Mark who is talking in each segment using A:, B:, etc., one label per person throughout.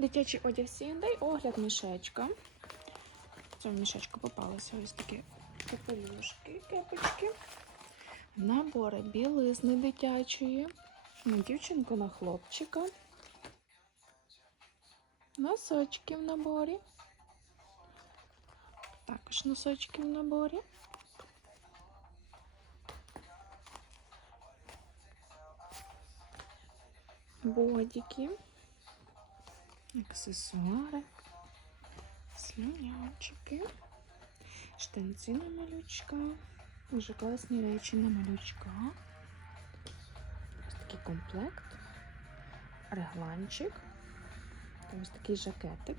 A: Дитячий одяг Сіндей, огляд мішечка. В цьому мішечку попалися ось такі капелюшки, кепочки. Набори білизни дитячої. На дівчинку на хлопчика. Носочки в наборі. Також носочки в наборі. Бодики. Аксесуари. Слюнявчики. Штанці на малючка. Дуже класні речі на малючка. Ось такий комплект. Регланчик. Ось такий жакетик.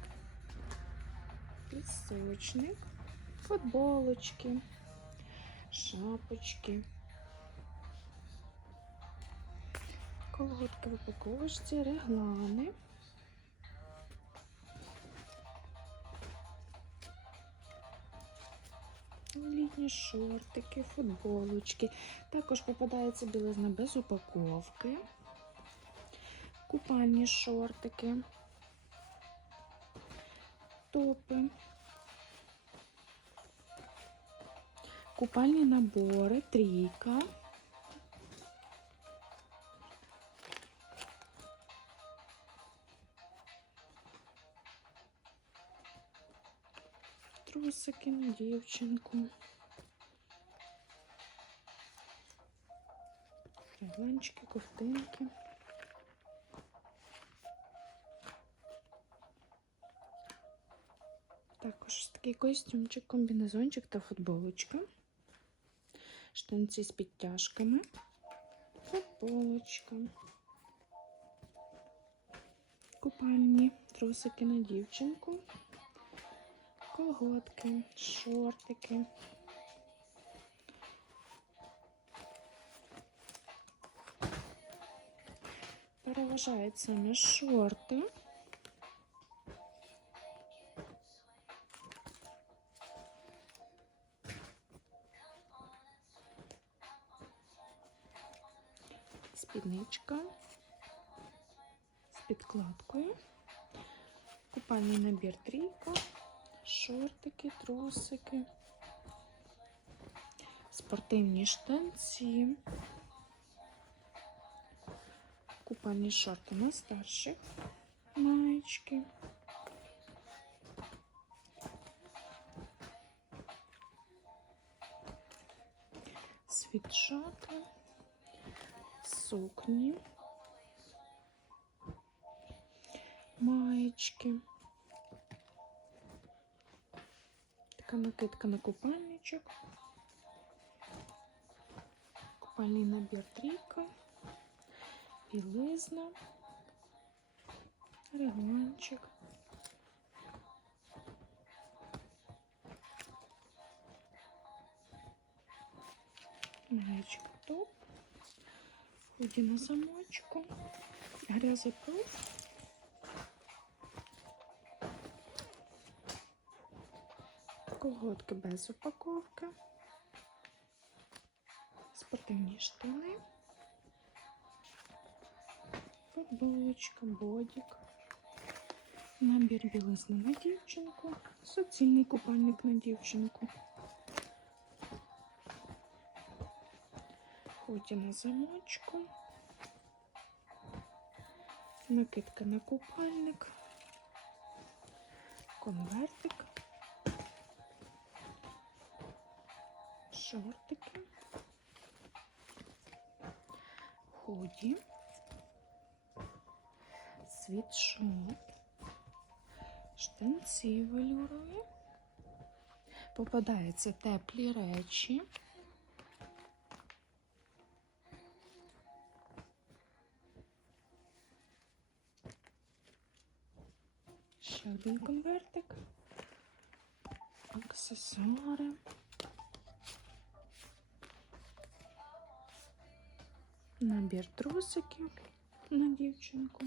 A: Пісочник. Футболочки. Шапочки. Колготки в упаковочці, реглани. Літні шортики, футболочки. Також попадається білизна без упаковки. Купальні шортики. Топи. Купальні набори, трійка. Трусики на дівчинку. Регланчики, ковтинки. Також такий костюмчик, комбінезончик та футболочка. Штанці з підтяжками. Футболочка. Купальні трусики на дівчинку колготки, шортики. Переважають саме шорти. Спідничка з підкладкою, купальний набір трійка шортики, трусики, спортивні штанці, купальні шорти на старших, маєчки. Світшоти, сукні, маєчки. Така накидка на купальничок. Купальний набір трійка, Білизна, регланчик. Маєчка топ, худі на замочку, грязопруф. Колготки без упаковки, спортивні штани, футболочка, бодік, набір білизни на дівчинку, суцільний купальник на дівчинку, ході на замочку, накидка на купальник, конвертик. шортики, худі, світшот, штанці велюрові, попадаються теплі речі. Ще один конвертик, аксесуари. Набір трусиків на дівчинку,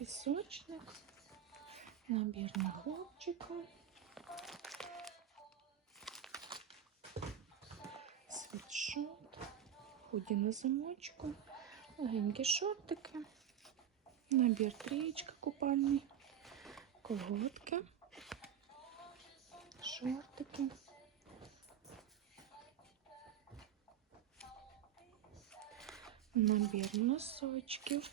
A: пісочник, набір на хлопчика, світшот, худі на замочку, легенькі шортики, набір трієчка, купа купальний, колготки, шортики. Набір носочків,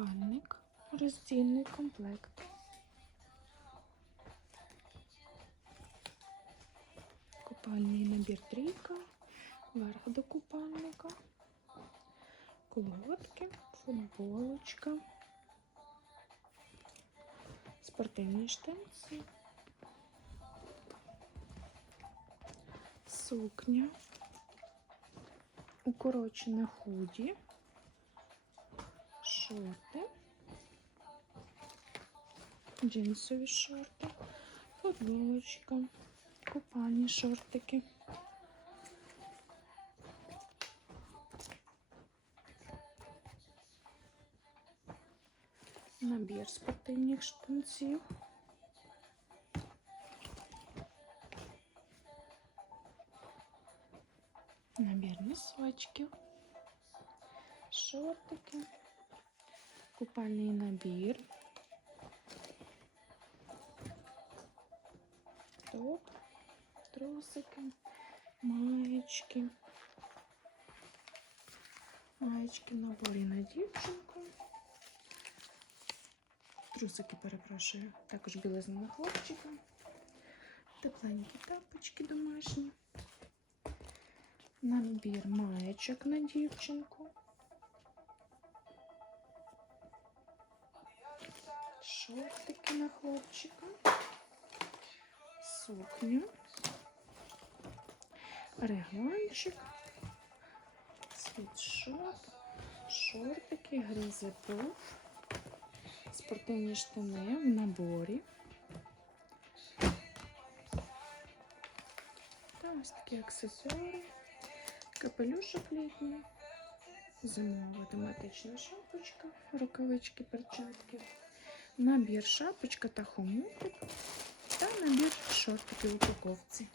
A: Купальник, роздільний комплект. Купальний набір трійка, верх до купальника, колготки, футболочка, спортивні штанці, сукня, укорочене худі, шорти, джинсові шорти, футболочка, купальні шортики. Набір спортивних штанців. Набір носочків, шортики, купальний набір, топ, трусики, маєчки, маєчки в наборі на дівчинку. Трусики, перепрошую, також білизна на хлопчика, тепленькі тапочки домашні. Набір маєчок на дівчинку. Шортики на хлопчика. Сукню. Регланчик. Світшот. Шортики, гризипуф. Спортивні штани в наборі. Та ось такі аксесуари. Капелюшок літній, зимова тематична шапочка, рукавички, перчатки, набір шапочка та хомутик та набір шортики в упаковці.